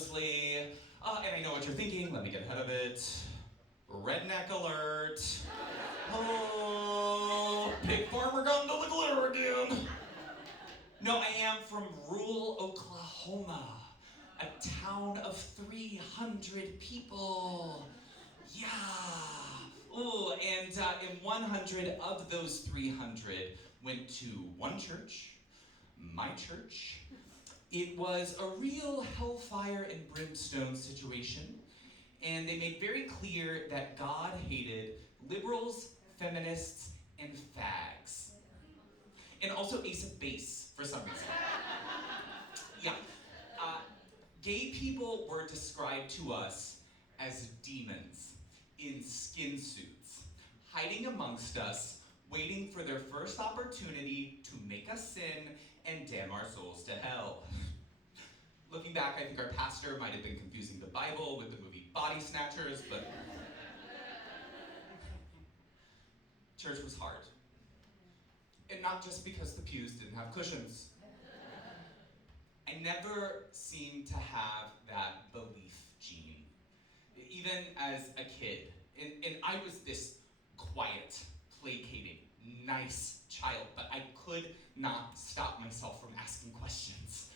Mosley. And I know what you're thinking, let me get ahead of it. Redneck alert. Oh, pig farmer gone to the glitter again. No, I am from rural Oklahoma, a town of 300 people. Yeah. Oh, and 100 of those 300 went to one church, my church. It was a real hellfire and brimstone situation, and they made very clear that God hated liberals, feminists, and fags. And also Ace of Base, for some reason. Yeah. Gay people were described to us as demons in skin suits, hiding amongst us, waiting for their first opportunity to make us sin and damn our souls to hell. Looking back, I think our pastor might have been confusing the Bible with the movie Body Snatchers, but church was hard. And not just because the pews didn't have cushions. I never seemed to have that belief gene, even as a kid. And I was this quiet, placating, nice child, but I could not stop myself from asking questions.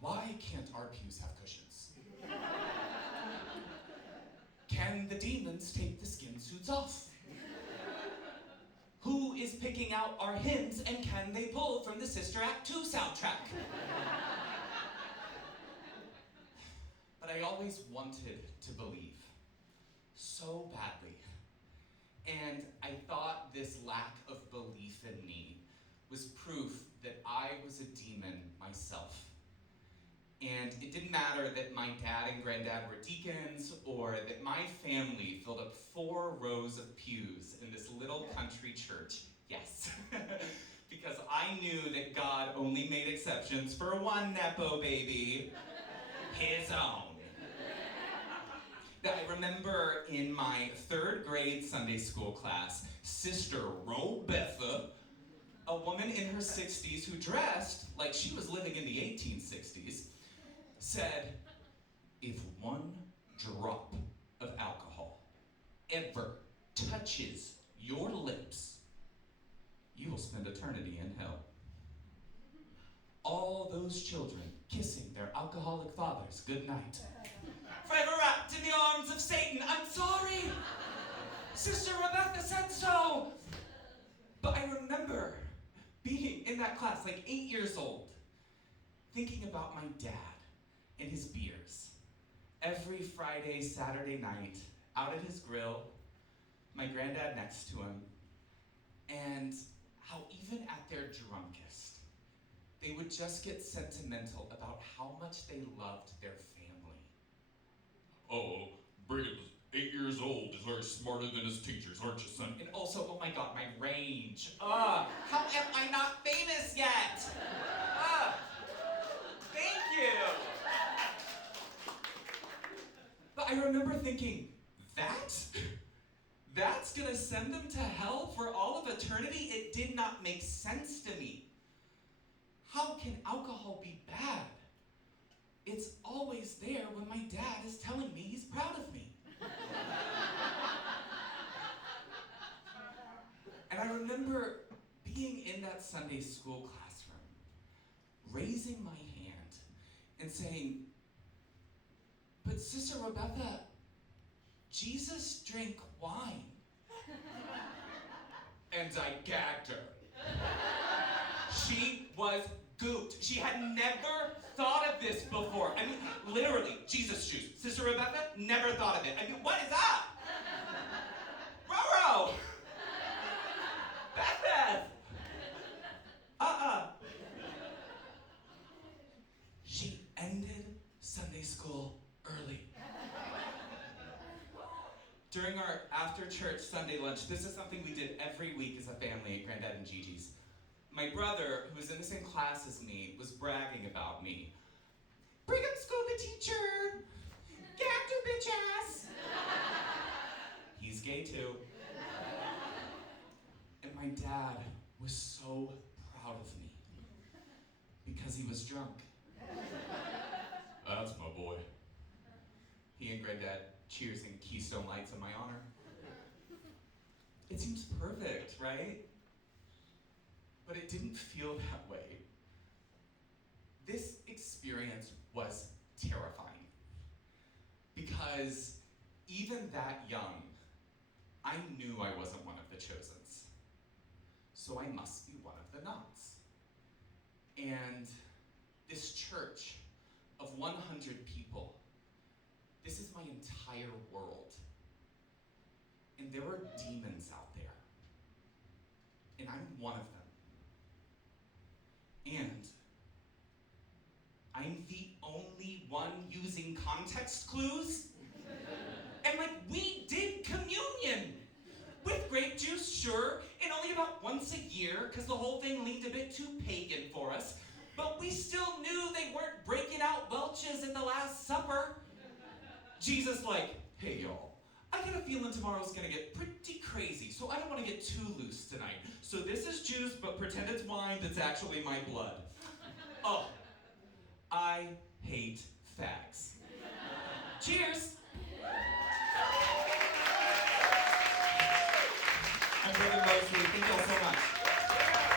Why can't our pews have cushions? Can the demons take the skin suits off? Who is picking out our hymns, and can they pull from the Sister Act 2 soundtrack? But I always wanted to believe, so badly. And I thought this lack of belief in me was proof that I was a demon myself. And it didn't matter that my dad and granddad were deacons, or that my family filled up 4 rows of pews in this little country church. Yes. Because I knew that God only made exceptions for one Nepo baby, his own. Now, I remember in my 3rd grade Sunday school class, Sister Robetha, a woman in her 60s who dressed like she was living in the 1860s, said, if one drop of alcohol ever touches your lips, you will spend eternity in hell. All those children kissing their alcoholic fathers goodnight. Forever wrapped in the arms of Satan. I'm sorry. Sister Rebecca said so. But I remember being in that class, like 8 years old, thinking about my dad and his beers. Every Friday, Saturday night, out at his grill, my granddad next to him, and how even at their drunkest, they would just get sentimental about how much they loved their family. Oh, Brigham's 8 years old is very smarter than his teachers, aren't you, son? And also, oh my God, my range. How am I not famous yet? Thank you. But I remember thinking, that's gonna send them to hell for all of eternity? It did not make sense to me. How can alcohol be bad? It's always there when my dad is telling me he's proud of me. And I remember being in that Sunday school classroom, raising my hand and saying, but Sister Rebecca, Jesus drank wine. And I gagged her. She was gooped. She had never thought of this before. I mean, literally, Jesus juice. Sister Rebecca never thought of it. I mean, what is that? Roro! Beth! She ended Sunday school early. During our after-church Sunday lunch, this is something we did every week as a family at Granddad and Gigi's. My brother, who was in the same class as me, was bragging about me. Brigham School the teacher! Gagged her bitch ass! He's gay too. And my dad was so proud of me because he was drunk. That's my me and Granddad cheersing Keystone Lights in my honor. It seems perfect, right? But it didn't feel that way. This experience was terrifying. Because even that young, I knew I wasn't one of the chosens. So I must be one of the nots. And this church of 100 people, this is my entire world. And there are demons out there. And I'm one of them. And I'm the only one using context clues. And we did communion with grape juice, sure, and only about once a year, because the whole thing leaned a bit too pagan for us. But we still knew they weren't breaking out Welch's in the Last Supper. Jesus hey y'all, I get a feeling tomorrow's gonna get pretty crazy, so I don't want to get too loose tonight. So this is juice, but pretend it's wine that's actually my blood. Oh, I hate fags. Cheers!